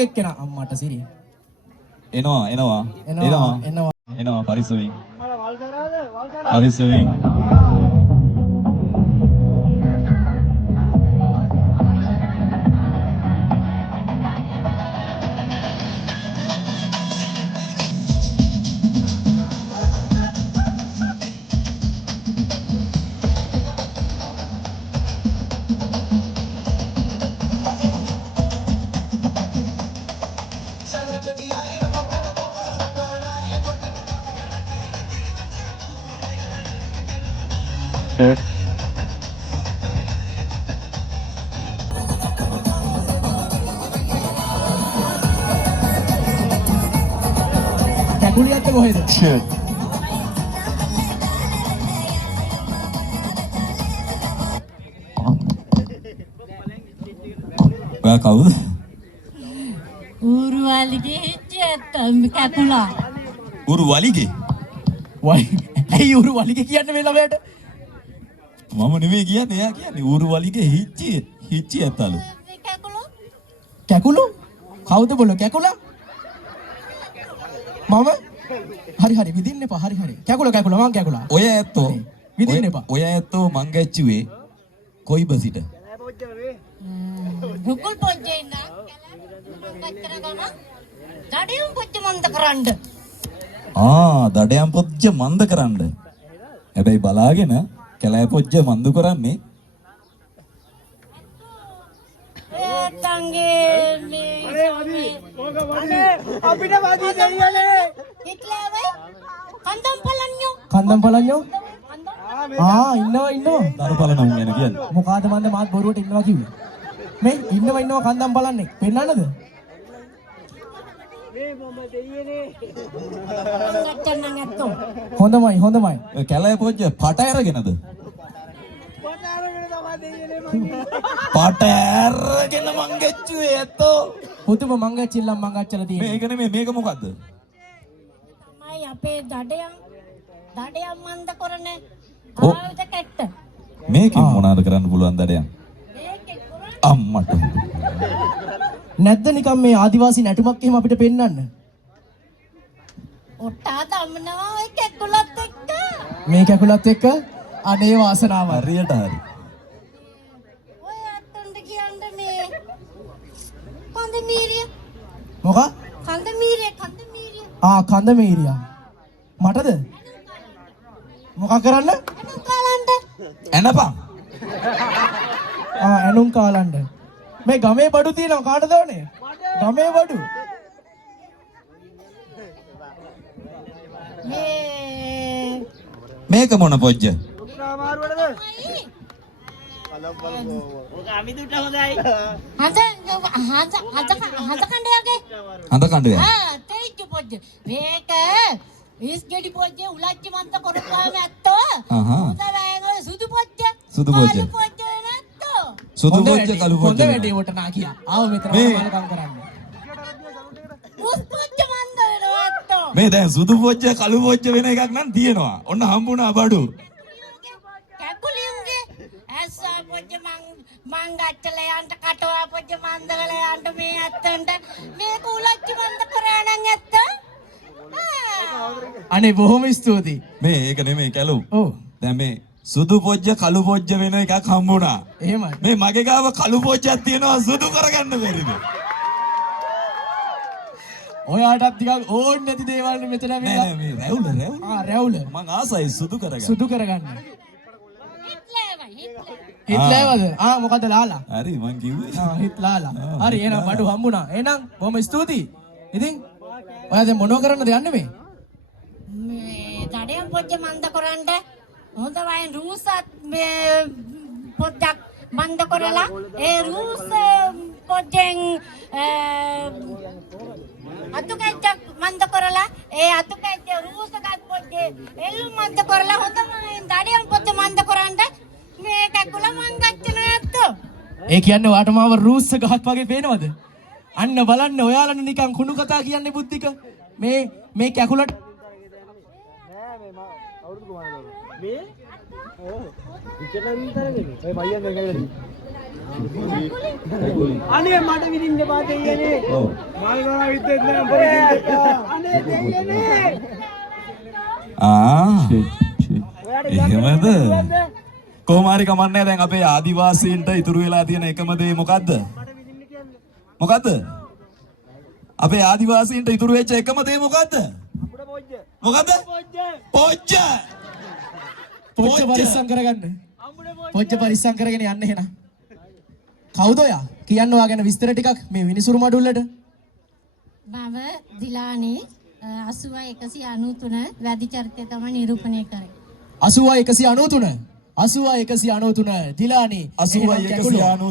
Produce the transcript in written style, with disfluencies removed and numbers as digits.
එක්කෙනා අම්මට සිරිය. එනවා පරිස්සමින්. පරිස්සමින්. කැකුලියත් කොහෙද? ඔයා කවුද? ඌරුවලිගේ හිටියත් කැකුලා. ඌරුවලිගේ? ඇයි ඌරුවලිගේ කියන්නේ මේ ළමයට? මම නෙවෙයි කියන්නේ එයා කියන්නේ ඌරුවලිගේ හිච්චි ඇත්තලු. කැකුළු? කවුද බොල කැකුලා? මම හරි විදින්න එපා හරි කැකුලා මං කැකුලා. ඔය ඇත්තෝ විදින්න එපා. ඔය ඇත්තෝ මං ගැච්චුවේ කොයි බසිට? ගුගල් පොජ්ජේ ඉන්න කච්චර ගම දඩියම් පොජ්ජ මන්ද කරන්න. දඩයම් පොජ්ජ මන්ද කරන්න. හැබැයි බලාගෙන කැලෑ පොජ්ජ මන්දු කරන්නේ අපිට වදී දෙයියනේ. හිට්ලර්වයි කන්දම් පලන්නෝ. කන්දම් පලන්නෝ? ඉන්නවා. දරු පලන උන් ගැන කියන්නේ. මොකාද මන්ද මාත් බොරුවට ඉන්නවා කිව්වේ. මේ ඉන්නවා කන්දම් බලන්නේ. පෙන්නන්නද? මේ මම දෙයියනේ. ගත්තන්න නැත්තෝ. හොඳමයි. ඔය කැලෑ පොජ්ජ පට අරගෙනද? පට අරගෙන මං ගැච්චුවේ ඇත්තෝ. පුදුම මංගච්චිල්ලම් මංගච්චලා තියෙන්නේ. මේක නෙමෙයි මේක මොකද්ද? තමයි අපේ දඩයම් මන්ද කරන්නේ. ඔව්. ආවිත කැට්ට. මේකෙන් මොනවාද කරන්න පුළුවන් දඩයන්? මේකේ කරන්නේ අම්මට. නැද්ද නිකන් මේ ආදිවාසි නැටුමක් එහෙම අපිට පෙන්වන්න? ඔට්ටා දම්නවා ඔය කැකුලත් එක්ක. මේ කැකුලත් එක්ක අනේ වාසනාව. හරියට හරි. ඔය අත්තන්ට කියන්න මේ කන්දමීරිය. මොකක්? කන්දමීරිය. කන්දමීරියා. මටද? මොකක් කරන්න? කාලන්ට. එනපන්. ඇනුම් කාලන්න. මේ ගමේ බඩු තියෙනවා කාටද ඕනේ? ගමේ බඩු. මේක මොන පොජ්ජ? හඳ කණ්ඩය. තේච්චු පොජ්ජ. මේක ඉස්ගෙඩි පොජ්ජේ උලච්චි මන්ත කරපුවාම ඇත්තෝ. උදවැයගොල්ලෝ සුදු පොජ්ජ. සුදු පොජ්ජ. කළු පොජ්ජ නැත්තෝ. සුදු පොජ්ජ කළු පොජ්ජ. හොඳ වැඩේ උට නා කියා. ආව මෙතන බලකම් කරන්න. උස් පොජ්ජ මන්ද වෙනවා ඇත්තෝ. මේ දැන් සුදු පොජ්ජ කළු පොජ්ජ වෙන එකක් නම් තියෙනවා. ඔන්න හම්බුණා බඩු. කැකුලියුන්ගේ ඇස්සා පොජ්ජ මං ගච්චලා යන්න කටවා පොජ්ජ මන්දගල යන්න මේ ඇත්තන්ට මේක උලච්චි මන්ද කරා නම් ඇත්ත. අනේ බොහොම ස්තුතියි. මේ ඒක නෙමෙයි කැලු. ඔව්. දැන් මේ සුදු පොජ්ජ කළු පොජ්ජ වෙන එකක් හම්බුණා. එහෙමයි. මේ මගේ ගාව කළු පොජ්ජක් තියෙනවා සුදු කරගන්න බැරිද? ඔයාටත් ටිකක් ඕන් නැති දේවල් මෙතන නෑ මේ රැවුල. රැවුල. මං ආසයි සුදු කරගන්න. සුදු කරගන්න. හිට්ලර්වයි. හිට්ලර්වද? මොකද ලාලා? හරි මං කිව්වේ. හිට්ලාලා. හරි එහෙනම් බඩු හම්බුණා. එහෙනම් බොහොම ස්තුතියි. ඉතින් ඔයා දැන් මොනව කරන්නද යන්නේ මේ? මේ දඩයම් පොජ්ජ මන්ද කරන්න හොඳ වයින් රූසත් මේ පොඩ්ඩක් මන්ද කරලා ඒ රූස් පොජ්ජෙන් අතු කැච්චක් මන්ද කරලා ඒ අතු කැච්ච රූස් ගත් පොජ්ජේ එල්ලු මන්ද කරලා හොඳම දඩයම් පොජ්ජ මන්ද කරන්න මේ කැකුල මං ගච්චන ඇත්තෝ. ඒ කියන්නේ ඔයාට මාව රූස් ගහක් වගේ පේනවද? අන්න බලන්න ඔයාලනේ නිකන් කුණු කතා කියන්නේ බුද්ධික. මේ කැකුලට මේ ඔව් ඉතන විතරනේ ඔය බයියන් දෙකයි අනේ මට විදින්න බා දෙයියනේ. ඔව්. මල් ගාලා විද්දෙත් නෑ පොඩි දෙයක්. අනේ දෙයියනේ. එහෙමද? කොහොම හරි කමන්නේ දැන් අපේ ආදිවාසීන්ට ඉතුරු වෙලා තියෙන එකම දේ මොකද්ද? මොකද්ද? අපේ ආදිවාසීන්ට ඉතුරු වෙච්ච එකම දේ මොකද්ද? මොකද්ද? පොච්ච. පොච්ච පරිස්සම් කරගන්න. පොච්ච පරිස්සම් කරගෙන යන්න එහෙනම්. කවුද ඔයා? කියන්න ඔයා ගැන විස්තර ටිකක් මේ විනිසුරු මඩුල්ලට. මම දිලානි 80193 වැඩි චරිතය තමයි නිරූපණය කරේ. 80193 80193 දිලානි 80 193